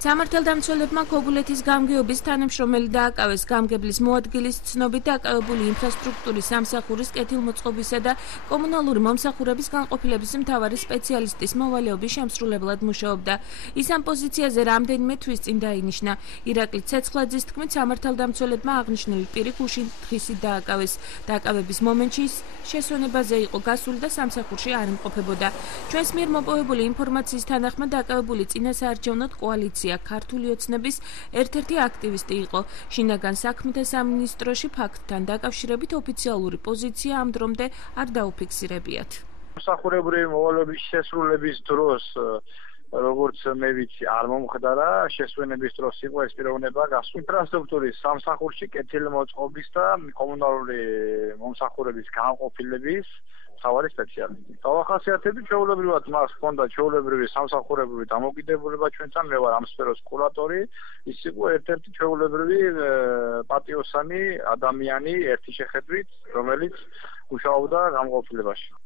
სამართალდამცველებმა ქობულეთის გამგეობის თანამშრომელი დააკავეს გამგებლის მოადგილის ცნობით დაკავებული ინფრასტრუქტურის სამსახურის კეთილმოწყობისა და კომუნალური მომსახურების განყოფილების მთავარი სპეციალისტის მოვალეობის შემსრულებლად მუშაობდა. ის ამ პოზიციაზე რამდენიმე თვის წინ დაინიშნა. ირაკლი ცეცხლაძის თქმით, სამართალდამცველებმა აღნიშნული პირი გუშინ დღისით დააკავეს. დააკავების მომენტში ის შესვენებაზე იყო გასული და სამსახურში არ იმყოფებოდა. ჩვენს მიერ მოპოვებული ინფორმაციის თანახმად დაკავებული წინასაარჩევნო კოალიცია ქართული ოცნების ერთ-ერთი აქტივისტი იყო. შინაგან საქმეთა სამინისტროში ფაქტთან დაკავშირებით ოფიციალური პოზიცია ამ დრომდე არ დაუფიქსირებიათ. მომსახურებრივი მოვალეობის შესრულების დროს როგორც მე ვიცი, არ მომხდარა შესვენების დროს იყო ეს პიროვნება გასული ინფრასტრუქტურის სამსახურში კეთილმოწყობის და კომუნალური მომსახურების განყოფილების მთავარი სპეციალისტი. დავახასიათებთ, ჩვეულებრივად მას ჰქონდა ჩვეულებრივი სამსახურებრივი დამოკიდებულება ჩვენთან, მე ვარ ამ სფეროს კურატორი, ის იყო ერთ-ერთი ჩვეულებრივი პატიოსანი ადამიანი ერთი შეხედვით, რომელიც მუშაობდა განყოფილებაში.